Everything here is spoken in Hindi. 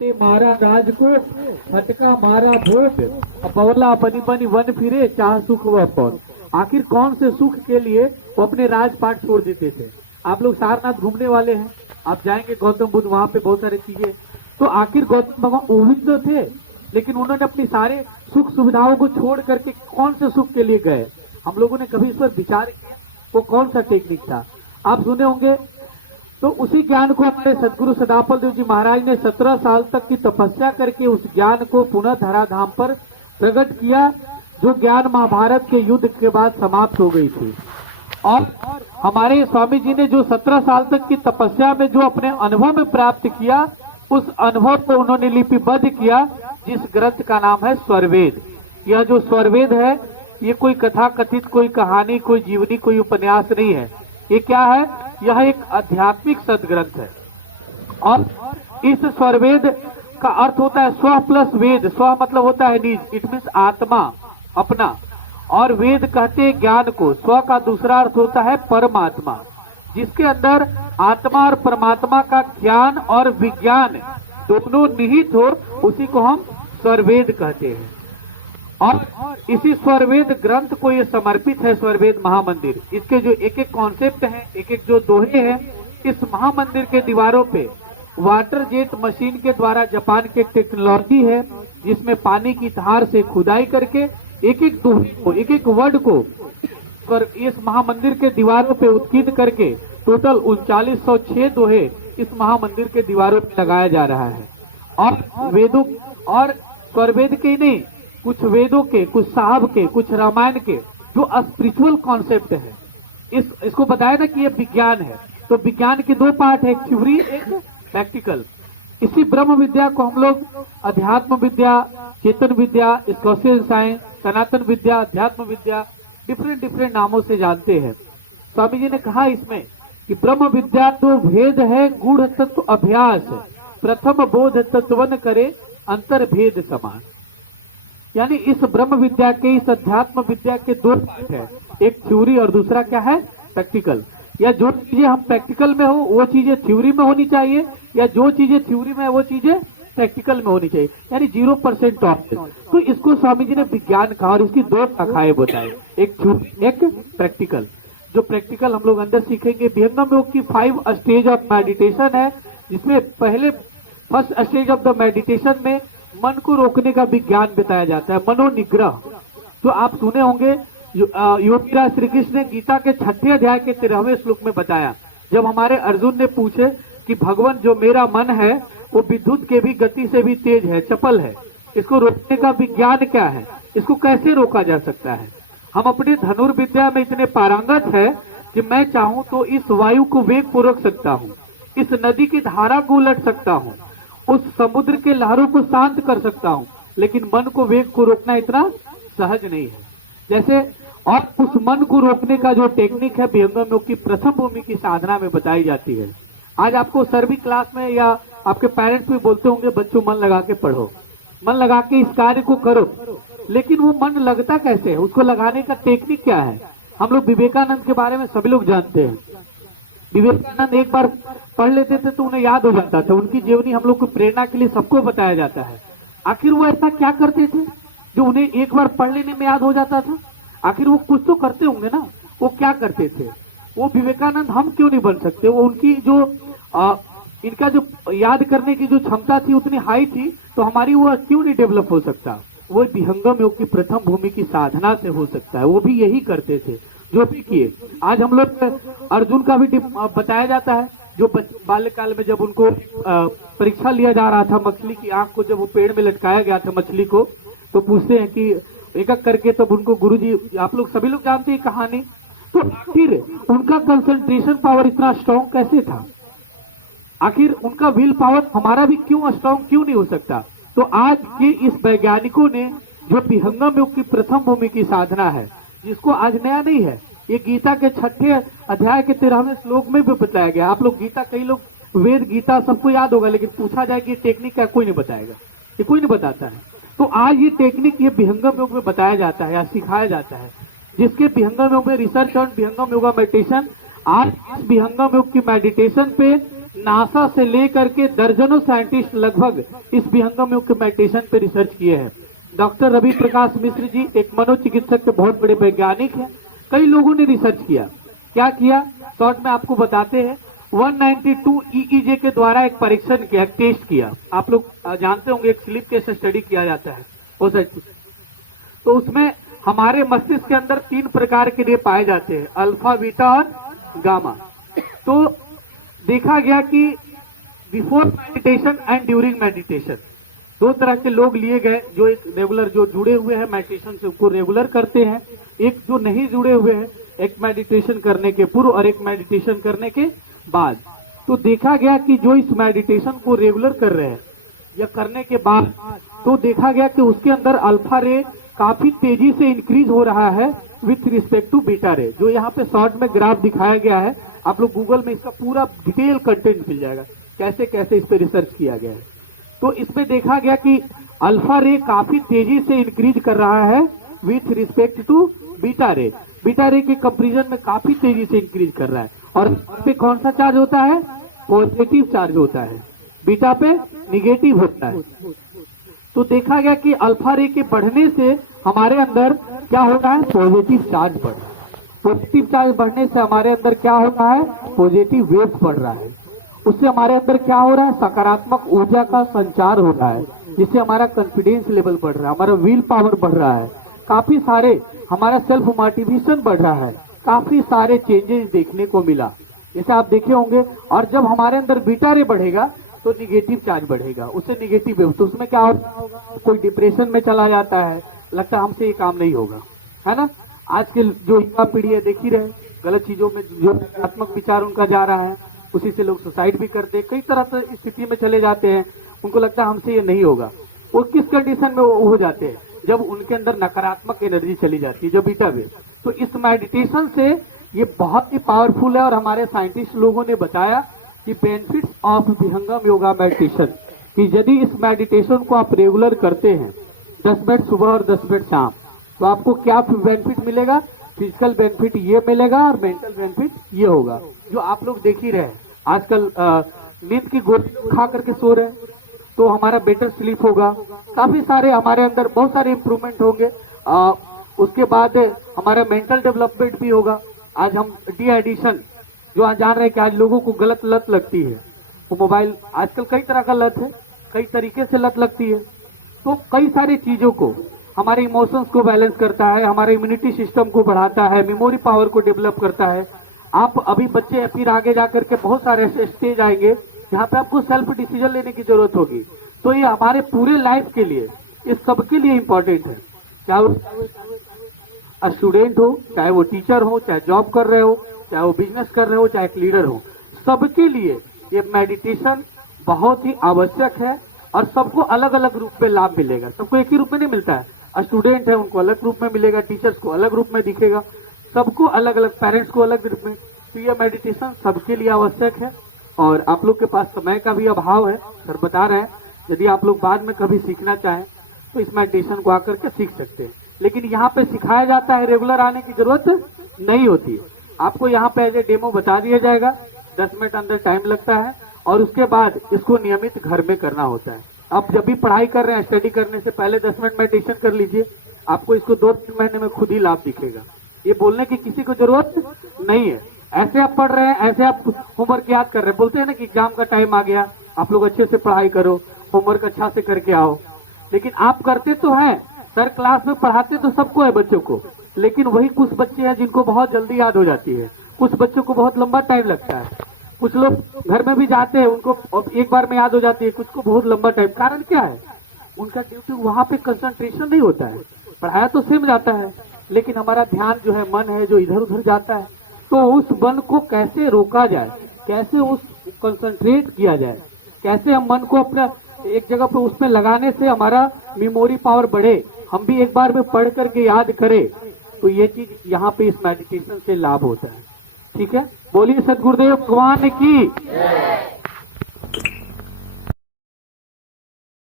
ते मारा राज को हटका मारा भोग, बवला बनी बनी वन फिरे चाह सुख व पौध। आखिर कौन से सुख के लिए वो अपने राजपाट छोड़ देते थे। आप लोग सारनाथ घूमने वाले हैं, आप जाएंगे गौतम बुद्ध, वहां पे बहुत सारी चीजें। तो आखिर गौतम भगवान वो भी तो थे, लेकिन उन्होंने अपनी सारे सुख सुविधाओं को छोड़ करके कौन से सुख के लिए गए। हम लोगों ने कभी इस पर विचार किया वो कौन सा टेक्निक था। आप सुने होंगे। तो उसी ज्ञान को हमारे सदगुरु सदाफल देव जी महाराज ने 17 साल तक की तपस्या करके उस ज्ञान को पुनः धराधाम पर प्रकट किया, जो ज्ञान महाभारत के युद्ध के बाद समाप्त हो गई थी। और हमारे स्वामी जी ने जो 17 साल तक की तपस्या में जो अपने अनुभव में प्राप्त किया, उस अनुभव को उन्होंने लिपिबद्ध किया, जिस ग्रंथ का नाम है स्वरवेद। यह जो स्वरवेद है, ये कोई कथा कथित, कोई कहानी, कोई जीवनी, कोई उपन्यास नहीं है। ये क्या है? यह एक आध्यात्मिक सदग्रंथ है। और इस स्वरवेद का अर्थ होता है स्व प्लस वेद। स्व मतलब होता है निज, इट मीन्स आत्मा, अपना। और वेद कहते हैं ज्ञान को। स्व का दूसरा अर्थ होता है परमात्मा, जिसके अंदर आत्मा और परमात्मा का ज्ञान और विज्ञान दोनों निहित हो, उसी को हम स्वरवेद कहते हैं। और इसी स्वरवेद ग्रंथ को ये समर्पित है स्वरवेद महामंदिर। इसके जो एक एक कॉन्सेप्ट हैं, एक एक जो दोहे हैं, इस महामंदिर के दीवारों पे वाटर जेट मशीन के द्वारा जापान की टेक्नोलॉजी है, जिसमें पानी की धार से खुदाई करके एक एक दोहे को, एक एक वर्ड को इस महामंदिर के दीवारों पे उत्कीर्ण करके टोटल 3906 दोहे इस महामंदिर के दीवारों पे लगाया जा रहा है। और वेदों और स्वरवेद के ही नहीं, कुछ वेदों के, कुछ साहब के, कुछ रामायण के जो स्पिरिचुअल कॉन्सेप्ट है, इसको बताया ना कि ये विज्ञान है। तो विज्ञान के दो पार्ट है, एक थ्योरी, एक प्रैक्टिकल। इसी ब्रह्म विद्या को हम लोग अध्यात्म विद्या, चेतन विद्या, सोशल साइंस, सनातन विद्या, अध्यात्म विद्या, डिफरेंट नामों से जानते हैं। स्वामी जी ने कहा इसमें कि ब्रह्म विद्या तो भेद है गूढ़ तत्व अभ्यास, प्रथम बोध तत्वन करे अंतर भेद समान। यानी इस ब्रह्म विद्या के, इस अध्यात्म विद्या के दो पार्ट है, एक थ्योरी और दूसरा क्या है? प्रैक्टिकल। या जो चीजें हम प्रैक्टिकल में हो वो चीजें थ्योरी में होनी चाहिए, या जो चीजें थ्योरी में है वो चीजें प्रैक्टिकल में होनी चाहिए, यानी 0% टॉपिक। तो इसको स्वामी जी ने विज्ञान कहा और इसकी दो शाखाएं बताई, एक थ्योरी, एक प्रैक्टिकल। जो प्रैक्टिकल हम लोग अंदर सीखेंगे, विहंगम योग की 5 स्टेज ऑफ मेडिटेशन है, जिसमें पहले first stage of the meditation में मन को रोकने का विज्ञान बताया जाता है, मनोनिग्रह। जो आप सुने होंगे, योगीराज श्री कृष्ण ने गीता के 6ठे अध्याय के 13वें श्लोक में बताया, जब हमारे अर्जुन ने पूछे कि भगवान जो मेरा मन है वो विद्युत के भी गति से भी तेज है, चपल है, इसको रोकने का विज्ञान क्या है, इसको कैसे रोका जा सकता है। हम अपनी धनुर्विद्या में इतने पारंगत है कि मैं चाहूं तो इस वायु को वेग को रोक सकता हूं, इस नदी की धारा को उलट सकता हूं, उस समुद्र के लहरों को शांत कर सकता हूं, लेकिन मन को वेग को रोकना इतना सहज नहीं है। जैसे और उस मन को रोकने का जो टेक्निक है, विहंगम योग की प्रथम भूमि की साधना में बताई जाती है। आज आपको सर भी क्लास में या आपके पेरेंट्स भी बोलते होंगे, बच्चों मन लगा के पढ़ो, मन लगा के इस कार्य को करो, लेकिन वो मन लगता कैसे है, उसको लगाने का टेक्निक क्या है। हम लोग विवेकानंद के बारे में सभी लोग जानते हैं। विवेकानंद एक बार पढ़ लेते थे तो उन्हें याद हो जाता था, उनकी जीवनी हम लोग को प्रेरणा के लिए सबको बताया जाता है। आखिर वो ऐसा क्या करते थे जो उन्हें एक बार पढ़ लेने में याद हो जाता था? आखिर वो कुछ तो करते होंगे ना, वो क्या करते थे? वो विवेकानंद हम क्यों नहीं बन सकते? वो उनकी जो इनका जो याद करने की जो क्षमता थी उतनी हाई थी, तो हमारी वो क्यों नहीं डेवलप हो सकता? वो विहंगम योग की प्रथम भूमि की साधना से हो सकता है। वो भी यही करते थे जो भी किए। आज हम लोग अर्जुन का भी बताया जाता है, जो बाल्यकाल में जब उनको परीक्षा लिया जा रहा था, मछली की आंख को जब वो पेड़ में लटकाया गया था मछली को, तो पूछते हैं कि एक एक करके, तब उनको गुरुजी, आप लोग सभी लोग जानते हैं कहानी, तो आखिर उनका कंसंट्रेशन पावर इतना स्ट्रॉन्ग कैसे था? आखिर उनका विल पावर हमारा भी क्यों स्ट्रॉन्ग क्यों नहीं हो सकता? तो आज के इस वैज्ञानिकों ने जो विहंगम योग की प्रथम भूमि की साधना है, जिसको आज नया नहीं है, ये गीता के 6ठे अध्याय के 13वें श्लोक में भी बताया गया। आप लोग गीता, कई लोग वेद गीता सबको याद होगा, लेकिन पूछा जाए कि टेक्निक क्या, कोई नहीं बताएगा, ये कोई नहीं बताता है। तो आज ये टेक्निक ये विहंगम योग में बताया जाता है या सिखाया जाता है, जिसके विहंगम योग में रिसर्च ऑन विहंगम योगा मेडिटेशन। आज इस विहंगम योग की मेडिटेशन पे नासा से लेकर के दर्जनों साइंटिस्ट लगभग इस विहंगम योग के मेडिटेशन पे रिसर्च किए हैं। डॉक्टर रवि प्रकाश मिश्र जी एक मनोचिकित्सक के बहुत बड़े वैज्ञानिक हैं। कई लोगों ने रिसर्च किया। क्या किया, शॉर्ट में आपको बताते हैं। 192 EEG के द्वारा एक परीक्षण किया, टेस्ट किया। आप लोग जानते होंगे एक स्लीप केस स्टडी किया जाता है वो सब। तो उसमें हमारे मस्तिष्क के अंदर 3 प्रकार के रे पाए जाते हैं, अल्फा, बीटा और गामा। तो देखा गया कि before meditation and during meditation 2 तरह के लोग लिए गए, जो एक रेगुलर जो जुड़े हुए हैं मेडिटेशन से उसको रेगुलर करते हैं, एक जो नहीं जुड़े हुए हैं, एक मेडिटेशन करने के पूर्व और एक मेडिटेशन करने के बाद। तो देखा गया कि जो इस मेडिटेशन को रेगुलर कर रहे हैं या करने के बाद, तो देखा गया कि उसके अंदर अल्फा रे काफी तेजी से इंक्रीज हो रहा है विथ रिस्पेक्ट टू बीटा रे। जो यहाँ पे शॉर्ट में ग्राफ दिखाया गया है, आप लोग गूगल में इसका पूरा डिटेल कंटेंट मिल जाएगा, कैसे कैसे इस पे रिसर्च किया गया है। तो इसमें देखा गया कि अल्फा रे काफी तेजी से इंक्रीज कर रहा है विथ रिस्पेक्ट टू बीटा रे। बीटा रे के कंपेरिजन में काफी तेजी से इंक्रीज कर रहा है। और पे कौन सा चार्ज होता है, पॉजिटिव चार्ज होता है, बीटा पे निगेटिव होता है। तो देखा गया कि अल्फा रे के बढ़ने से हमारे अंदर क्या हो रहा है, पॉजिटिव चार्ज बढ़ रहा है। पॉजिटिव चार्ज बढ़ने से हमारे अंदर क्या हो रहा है, पॉजिटिव वेव्स बढ़ रहा है। उससे हमारे अंदर क्या हो रहा है, सकारात्मक ऊर्जा का संचार हो रहा है, जिससे हमारा कॉन्फिडेंस लेवल बढ़ रहा है, हमारा विल पावर बढ़ रहा है, काफी सारे हमारा सेल्फ मोटिवेशन बढ़ रहा है, काफी सारे चेंजेस देखने को मिला, जैसे आप देखे होंगे। और जब हमारे अंदर बीटा रे बढ़ेगा तो निगेटिव चार्ज बढ़ेगा, उससे निगेटिव वेव, तो उसमें क्या होगा, कोई डिप्रेशन में चला जाता है, लगता है हमसे ये काम नहीं होगा, है ना। आज के जो युवा पीढ़ी है देख ही रहे, गलत चीजों में जो नकारात्मक विचार उनका जा रहा है, उसी से लोग सुसाइड भी करते हैं, कई तरह से स्थिति में चले जाते हैं। उनको लगता है हमसे ये नहीं होगा। वो किस कंडीशन में हो जाते हैं, जब उनके अंदर नकारात्मक एनर्जी चली जाती है, जो बीटा वेव। तो इस मेडिटेशन से ये बहुत ही पावरफुल है। और हमारे साइंटिस्ट लोगों ने बताया कि बेनिफिट्स ऑफ विहंगम योगा मेडिटेशन, कि यदि इस मेडिटेशन को आप रेगुलर करते हैं 10 मिनट सुबह और 10 मिनट शाम, तो आपको क्या बेनिफिट मिलेगा, फिजिकल बेनिफिट ये मिलेगा और मेंटल बेनिफिट ये होगा, जो आप लोग देख ही रहे हैं। आजकल नींद की गोली खा करके सो रहे हैं, तो हमारा बेटर स्लीप होगा, काफी सारे हमारे अंदर बहुत सारे इंप्रूवमेंट होंगे। उसके बाद हमारा मेंटल डेवलपमेंट भी होगा। आज हम डी एडिशन, जो आज जान रहे हैं कि आज लोगों को गलत लत लगती है, वो मोबाइल आजकल कई तरह का लत है, कई तरीके से लत लगती है। तो कई सारी चीजों को, हमारे इमोशंस को बैलेंस करता है, हमारे इम्यूनिटी सिस्टम को बढ़ाता है, मेमोरी पावर को डेवलप करता है। आप अभी बच्चे फिर आगे जाकर के बहुत सारे ऐसे स्टेज आएंगे जहाँ पे आपको सेल्फ डिसीजन लेने की जरूरत होगी। तो ये हमारे पूरे लाइफ के लिए, इस सबके लिए इम्पोर्टेंट है, चाहे वो स्टूडेंट हो, चाहे वो टीचर हो, चाहे जॉब कर रहे हो, चाहे वो बिजनेस कर रहे हो, चाहे एक लीडर हो, सबके लिए ये मेडिटेशन बहुत ही आवश्यक है। और सबको अलग अलग रूप में लाभ मिलेगा, सबको एक ही रूप में नहीं मिलता है। स्टूडेंट है उनको अलग रूप में मिलेगा, टीचर्स को अलग रूप में दिखेगा, सबको अलग अलग, पेरेंट्स को अलग रूप में। तो ये मेडिटेशन सबके लिए आवश्यक है। और आप लोग के पास समय का भी अभाव है, सर बता रहे हैं, यदि आप लोग बाद में कभी सीखना चाहें तो इस मेडिटेशन को आकर के सीख सकते हैं। लेकिन यहाँ पे सिखाया जाता है, रेगुलर आने की जरूरत नहीं होती है। आपको यहाँ पे एज ए डेमो बता दिया जाएगा, 10 मिनट अंदर टाइम लगता है, और उसके बाद इसको नियमित घर में करना होता है। आप जब भी पढ़ाई कर रहे हैं, स्टडी करने से पहले 10 मिनट मेडिटेशन कर लीजिए, आपको इसको 2-3 महीने में खुद ही लाभ दिखेगा। ये बोलने की किसी को जरूरत नहीं है। ऐसे आप पढ़ रहे हैं, ऐसे आप होमवर्क याद कर रहे हैं, बोलते हैं ना कि एग्जाम का टाइम आ गया, आप लोग अच्छे से पढ़ाई करो, होमवर्क अच्छा से करके आओ। लेकिन आप करते तो हैं, सर क्लास में पढ़ाते तो सबको है बच्चों को, लेकिन वही कुछ बच्चे हैं जिनको बहुत जल्दी याद हो जाती है, कुछ बच्चों को बहुत लंबा टाइम लगता है। कुछ लोग घर में भी जाते हैं, उनको एक बार में याद हो जाती है, कुछ को बहुत लंबा टाइम। कारण क्या है, उनका ड्यूटी वहां पे कंसंट्रेशन नहीं होता है। पढ़ाया तो सेम जाता है, लेकिन हमारा ध्यान जो है, मन है जो इधर उधर जाता है। तो उस मन को कैसे रोका जाए, कैसे उस कंसंट्रेट किया जाए, कैसे हम मन को अपना एक जगह पे उसमें लगाने से हमारा मेमोरी पावर बढ़े, हम भी एक बार में पढ़ करके याद करें। तो ये चीज यहाँ पे इस मेडिटेशन से लाभ होता है। ठीक है, बोलिए सदगुरुदेव भगवान की।